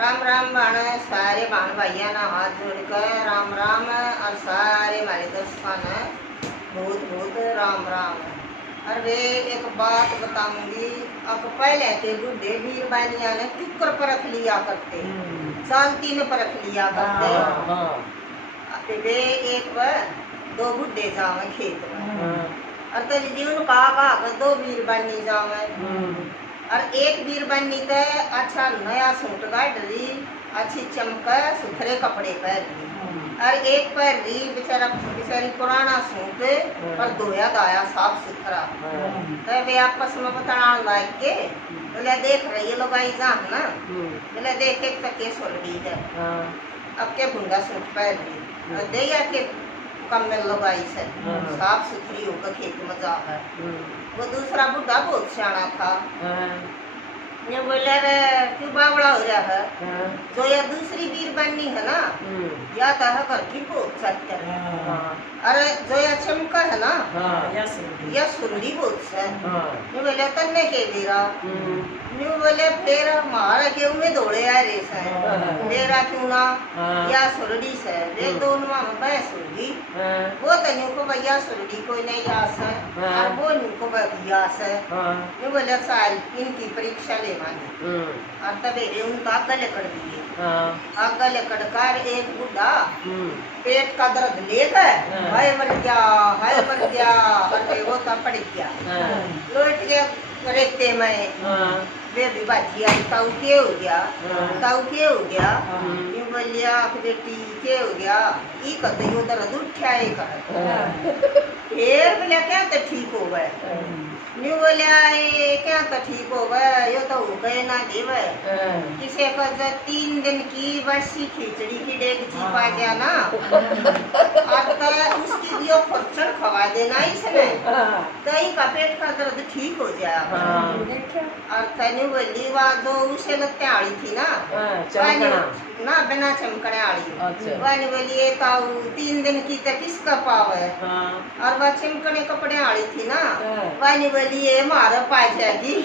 राम राम बाण सारे बाण भाइया ना हाथ जोड़कर राम राम और सारे हमारे दोस्तों ने बहुत बहुत राम राम। और वे एक बात बताऊंगी, अब पहले के बुढ़े वीर बानिया ने कुकर पर रख लिया करते, शांति में पर रख लिया करते। वे एक बार दो बुढ़े जावे खेत में और तो जीवन कहा दो वीर बानी जावे और एक वीर बनी तो अच्छा नया सूट गाड़ रही, अच्छी चमक सुथरे कपड़े पहन ली और एक पहन रही बेचारी पुराना सूट पर धोया दाया साफ सुथरा। तो वे आपस में बताना लाग के बोले देख रही है लोग आई जान ना, बोले देख एक तक के सोल दी है अब के भूंगा सूट पहन ली और दे के कम में लगाई से साफ सुथरी होकर खेत में जा है। वो दूसरा बुढ़ा बहुत सियाना था, ये बोले रे क्यों बावड़ा हो रहा है, जो ये दूसरी वीर बननी है ना या तो है घर की बहुत सत्य है, अरे जो ये चमका है ना या सुंदरी बहुत से ये बोले तन्ने के वीरा न्यू बोले फिर हमारा क्यों में दौड़े आ रहे से मेरा क्यों ना या सुरड़ी से वे दोनों में बहस होगी। वो तो न्यू को भैया सुरड़ी कोई नहीं यास है और वो न्यू को भैया से न्यू बोले सारी इनकी परीक्षा ले मानी और तब उनका गले कर दिए। गले कड़कर एक बुढ़ा पेट का दर्द लेकर हाय मर गया अरे वो तो पड़ गया लोट गया रेते में वे भी बाजी आई ताऊ के हो गया ये बोलिया बेटी के हो गया ई कते यो दर्द उठा है फिर बोलिया क्या तो ठीक हो गए न्यू बोलिया क्या तो ठीक हो गए यो तो हो गए ना देव किसे का 3 दिन की बसी खिचड़ी की डेगची पा गया ना अब तो उसकी जो फरचन खवा देना इसने तो ही का पेट का दर्द ठीक हो जाएगा। और तनु बोली वा जो उसे लगते आड़ी थी ना बिना चमकने आड़ी वाली बोली ताऊ 3 दिन की तो किसका पाव है और वह चमकने कपड़े आड़ी थी ना वाली बोली ये मारा पा जाएगी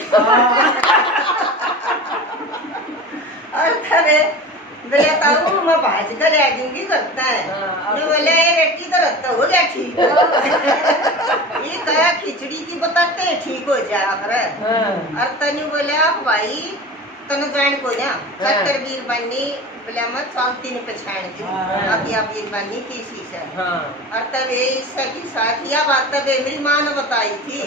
और थरे बोले ताऊ मैं भाज कर ले दूंगी करता है बोले बेटी तो रत्ता हो गया ठीक ये कहा खिचड़ी की बताते ठीक हो जाए और तनु बोले आप भाई तनु जान को ना 70 वीर बनी बोले मैं 3 पछाड़ दी अब या वीर बनी किसी से और तब इससे की साथ यह बात तब मेरी माँ ने बताई थी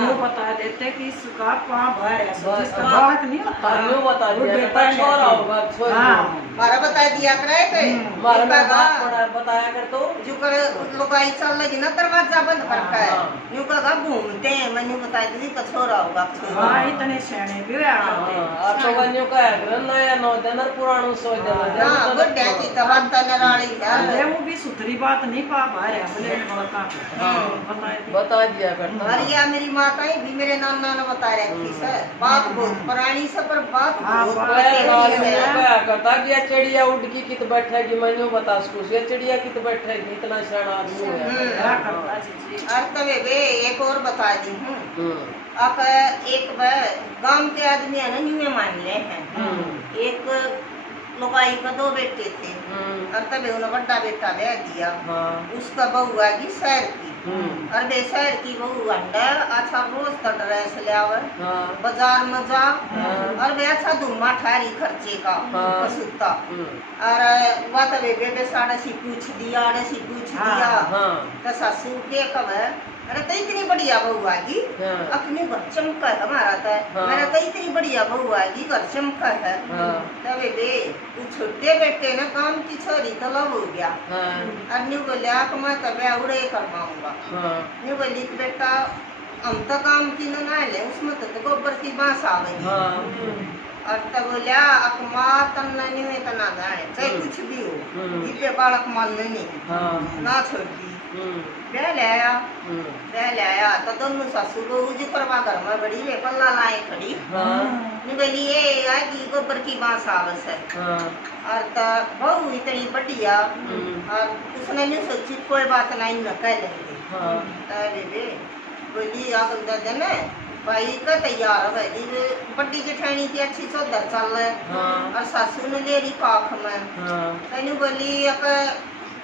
वो बता देते कि इसका पाँव भर है बात नहीं बता मारा बता दिया करे बताया कर तो जो कर लोग आई चल लगी ना दरवाजा बंद करता है न्यू का घूमते हैं मैंने बता दी कछोरा होगा इतने सियाने भी अब तो वन्यो का है नया नौ दिन पुरानो सो दिन हां बड्डे की तो बात नराली है वो भी सुथरी बात नहीं पा भर है बोले बता दिया करता अरे या मेरी माता ही भी मेरे नाना ने बता रखी सर बात बहुत पुरानी से पर बात बहुत करता कि ये चिड़िया उड़ की कित बैठेगी मैंने बता उसको ये चिड़िया कित बैठेगी इतना सियाना आदमी है और तबे वे एक और बता दी हूं आप एक बार गांव के आदमी है ना न्यू मान ले हैं एक लोगाई का 2 बेटे थे और तबे उन्होंने बड़ा बेटा ब्याह दिया उसका बहू आगी शहर की और बे शहर की बहू अंडा अच्छा रोज तो ड्रेस ले आवे बाजार में जा और बे अच्छा धुमा ठारी खर्चे का पसुता और वह तबे बेटे साड़ा सी पूछ दिया तो सासू के कब अरे तो इतनी बढ़िया बहू आगी अपनी घर चमका है हमारा तो मेरा तो इतनी बढ़िया बहू आगी घर चमका है तबे बे छोटे बेटे ने काम की छोरी तो लव हो गया और न्यू बोले आप मैं तबे उड़े करवाऊंगा न्यू बोली बेटा हम तो काम की ना ले उसमें तो गोबर की बांस आवेगी और तब बोलिया अकमा तन्ना नहीं में तना गाने चाहे कुछ भी हो इसे बालक मान नहीं ना छोड़ दी ले आया तो दोनों सासू बहू जी करवा घर में बड़ी ले पल्ला लाए खड़ी नहीं बोली ये आगी गोबर की बांस आवस है और तो बहू इतनी बढ़िया और उसने नहीं सोची कोई बात नहीं न कह लेंगे बोली आप दर्जन भाई का तैयार है जी बड़ी जेठानी की अच्छी चौधर चल है हाँ और सासू ने ले रही काख में हाँ तेनू बोली अब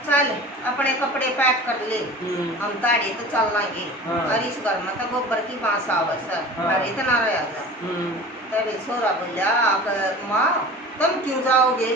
चल अपने कपड़े पैक कर ले हम ताड़े तो चल लाएंगे हाँ। और इस घर में तो गोबर की बांस आवस है हाँ। अरे तो ना रहा जा हम्म तेरे छोरा बोलिया आप माँ तुम क्यों जाओगे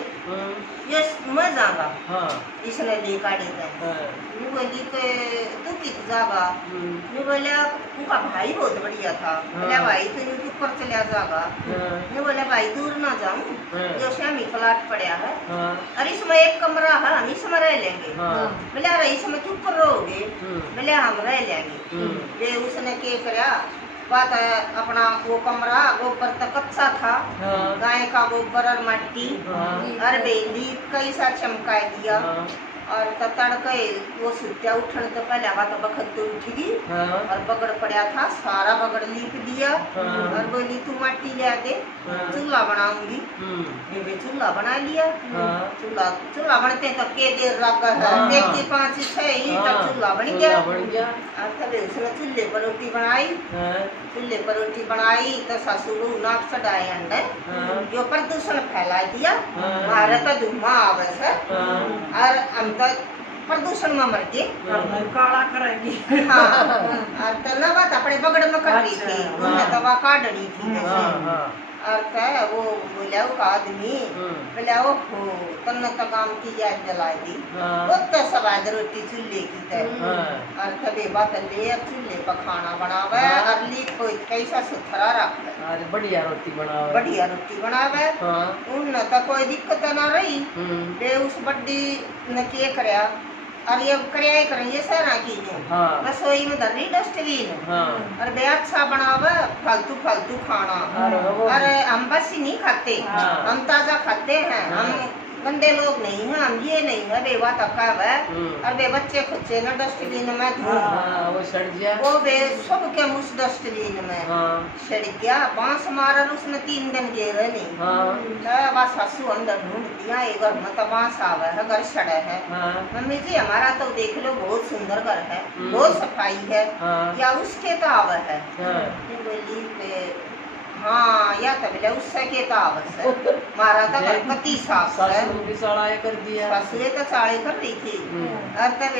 ये मैं जाऊंगा हाँ इसने ले काढ़ी थे हाँ मैं बोली कि तू कित जागा मैं बोलिया उनका भाई बहुत बढ़िया था बोलिया भाई तू यूं ऊपर चला जागा मैं बोलिया भाई दूर ना जाऊं जो श्यामी फ्लैट पड़ा है हाँ अरे इसमें एक कमरा है हम इसमें रह लेंगे हाँ बोले अरे इसमें क्यों कर रहोगे बोले हम रह लेंगे ये उसने क्या करा बात है अपना वो कमरा गोबर तक कच्चा था हाँ गाय का गोबर और मट्टी हाँ और बेली कैसा चमका दिया हाँ और तड़के वो सुत्या उठने तो पहले हवा तो बखत तो उठ गई हाँ और बगड़ पड़ा था सारा बगड़ लीप दिया हाँ। और बोली तू मट्टी ले दे हाँ। चूल्हा बनाऊंगी ये भी चूल्हा बना लिया हाँ। चूल्हा चूल्हा बनते तो के देर लगा है हाँ, एक हाँ। के 5-6 ही हाँ। तक चूल्हा बन चूल्हा गया बन गया और तब उसने चूल्हे पर रोटी बनाई हाँ चूल्हे पर रोटी बनाई तो सासू को नाक चढ़ाए अंदर हाँ जो प्रदूषण फैला दिया हाँ। हमारे तो धुआं आवे है हाँ और हम तो प्रदूषण में मर गए काला करेगी हाँ और तो ना बात अपने बगड़ में कर रही थी अच्छा, उन्हें तो वहाँ काटनी थी हाँ जैसे हाँ और क्या वो बोला वो आदमी बोला वो हो तन्ने तो काम की याद दिला दी हाँ वो तो स्वाद रोटी चूल्हे की तरह हाँ और कभी बात ले अब चूल्हे पर खाना बनावे हाँ। और ली कोई कैसा सुथरा रखे अरे बढ़िया रोटी बनाओ बढ़िया रोटी बनावे हाँ उन तो कोई दिक्कत ना रही बे उस बड्डी ने क्या करया और ये करया ही करें ये सारा की हाँ रसोई में धरी डस्टबिन हाँ और बे अच्छा बनावे फालतू फालतू खाना अरे वो और हम बस ही नहीं खाते हाँ। हम ताजा खाते हैं हाँ। हम गंदे लोग नहीं हैं हम ये नहीं है बेवा तका है और बे बच्चे खुच्चे न डस्टबिन में धो हाँ वो सड़ गया वो बे सब के उस डस्टबिन में हाँ सड़ गया बांस मारा उसने 3 दिन गेरे नहीं हाँ बस सासू अंदर ढूंढ दिया ये घर में तो बांस आवे है घर सड़े है हाँ मम्मी जी हमारा तो देख लो बहुत सुंदर घर है बहुत सफाई है हाँ या उसके तो आवे है हाँ फिर बोली के हाँ या तो बोले उससे के तो आवे है मारा तो घर कती साफ है सासू की सड़ाई कर दिया सासुए तो साड़ी कर रही थी और तब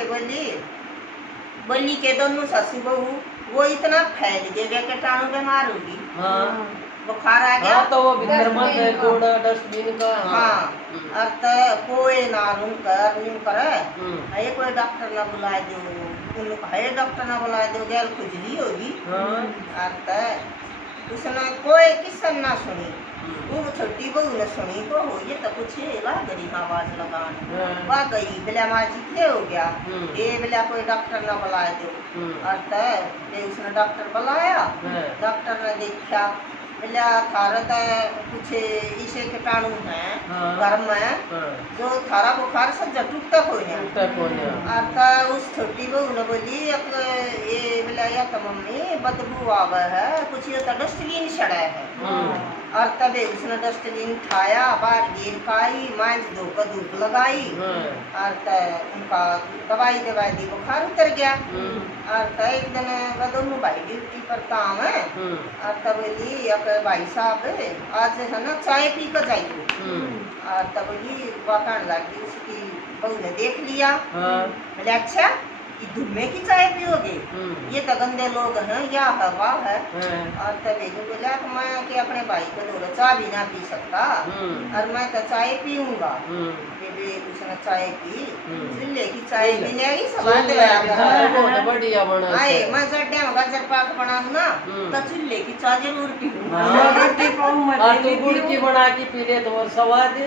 बोली के दोनों सासू बहू वो इतना फैल गया कीटाणु बीमार होगी हाँ बुखार आ गया हाँ तो वो भीतर मत है कूड़ा डस्टबिन का हाँ और तो कोई ना रूम कर नीम करे है कोई डॉक्टर ना बुला दो है डॉक्टर ना बुला दो गैल खुजली होगी हाँ और तो उसने कोई किस्सा ना सुनी वो छोटी बहू ने सुनी को हो ये तो कुछ ला गरी आवाज लगाने वह गई बोला माजी क्या हो गया ये बोला कोई डॉक्टर ना बुला दो और तो उसने डॉक्टर बुलाया डॉक्टर ने देखा बोला थारा तो कुछ इसे कीटाणु है घर में जो थारा बुखार सब टूटता हो और तो उस छोटी बहू ने बोली अब ये बोला या तो मम्मी बदबू आवा है कुछ ये तो डस्टबिन सड़ा है और तबे उसने डस्टबिन खाया बाहर गिर खाई मांझ धोकर धूप लगाई और तो उनका दवाई दी बुखार उतर गया और तो एक दिन दोनों भाई ड्यूटी पर काम है और तब बोली भाई साहब आज है ना चाय पी कर जाइए और तब बोली बाकान लगी उसकी बहू ने देख लिया बोले अच्छा ये धुम्मे की चाय पियोगे ये तो गंदे लोग हैं या हवा है और तभी जो बोला कि मैं कि अपने भाई को दो चाय भी ना पी सकता और मैं तो चाय पीऊंगा उसने चाय पी चूल्हे की चाय मिलेगी सब बढ़िया बना आए मैं जड्डे में गाजर पाक बना ना तो चूल्हे की चाय जरूर पीऊंगा रोटी पाऊं मैं और तू गुड़ की बना के पी ले तो स्वाद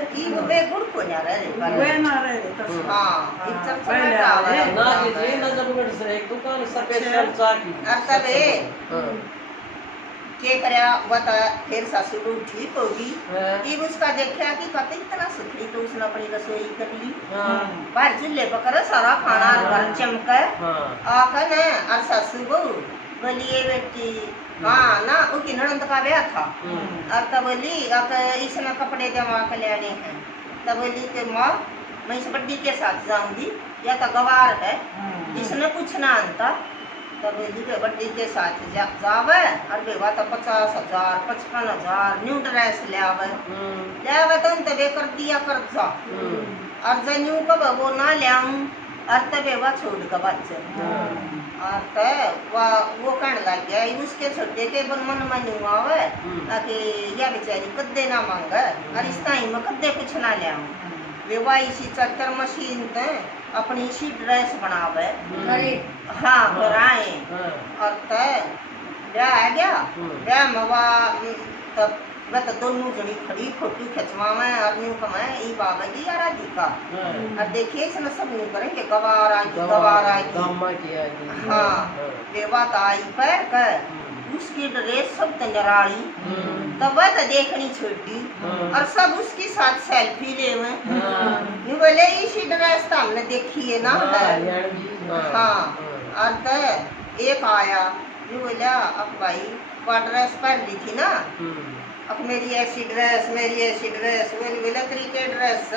वे गुड़ को ना रहे वे ना रहे तो हाँ एक चमचा आवे ना जी नजरगढ़ से एक दुकान स्पेशल चाय की और तब के करया बता फिर सासू को ठीक होगी ये उसका देखा कि कते इतना सुथरी तो उसने अपनी रसोई कर ली बाहर चूल्हे पकड़ सारा खाना घर चमका आकर न और सासू को बोलिए बेटी हाँ ना उसकी ननद का ब्याह था और तब बोली इसने कपड़े जमा कर लेने हैं तब बोली कि माँ मैं इस बड्डी के साथ जाऊंगी या तो गवार है इसने कुछ ना आता तब वे बड्डी के साथ जावे और बेवा तो 50,000 55,000 न्यू ड्रेस ले आवे तो तबे कर दिया कर्जा और जन्यू कब वो ना ले आऊं और तबे वह छोड़ के बच्चे और वो कहने लग गया उसके छोटे के मन में आवे ताकि यह बेचारी कद्दे ना मांगे और इस टाइम में कद्दे कुछ ना ले आऊं वे वह इसी चक्कर मशीन ते अपनी इसी ड्रेस बनावे हाँ बनाए और ब्याह आ गया ब्याह में तब वह तो दोनों जनी खड़ी फोटो खिंचवावे और न्यू कमाए ई बाबा जी यार जी का और देखिए इसने सब न्यू करेंगे गवार आएगी हाँ वे बात आई पैर कर उसकी ड्रेस सब तंजराड़ी तब वह तो देखनी छोटी और सब उसके साथ सेल्फी ले में बोले इसी ड्रेस तो हमने देखी है ना हाँ और तो एक आया जो बोला अब भाई वह ड्रेस पहन ली थी ना अब मेरी ऐसी ड्रेस वो बोला क्रिकेट ड्रेस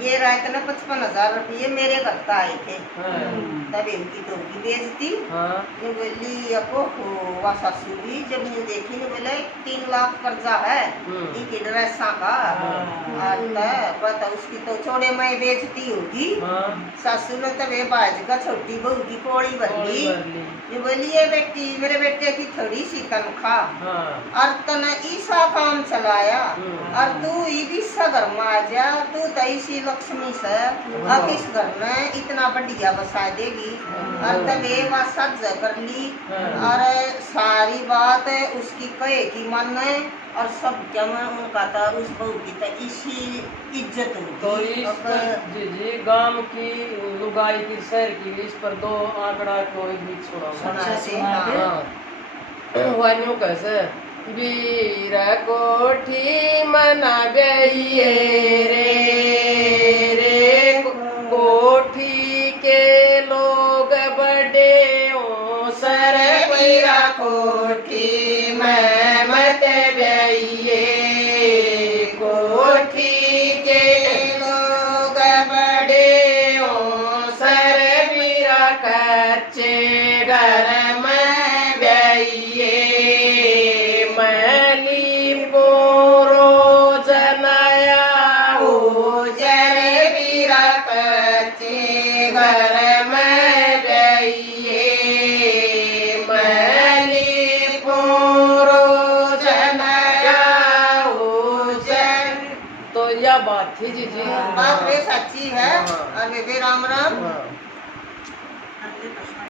ये रात ना 55,000 रुपये मेरे घर का आए थे तब इनकी तो उनकी बेइज्जती ये बोली अको वह सासू भी जब ये देखी ने बोले 3 लाख कर्जा है इनकी ड्रेस का बता उसकी तो छोड़े में बेइज्जती होगी सासू ने तब बाज का छोटी बहू की कोड़ी भर ली ये बोली ये बेटी मेरे बेटे की थोड़ी सी तनख्वाह और तना ईसा काम चलाया और तू भी घर में आ जा तू तो इसी लक्ष्मी से अब इस घर में इतना बढ़िया बसा देगी और तबे वह सज कर ली और सारी बात उसकी कहे की मन और सब जमा उनका था उस बहू की तो इसी इज्जत तो जी गांव की लुगाई की शहर की इस पर 2 आंकड़ा कोई भी सुना वान्यू कैसे वीर कोठी मना गई रे कोठी के लोग बड़े ओ सर वीरा कोठी में मत गई कोठी के लोग बड़े ओ सर वीरा कच्चे घर में गई बात वे सच्ची है और वे राम राम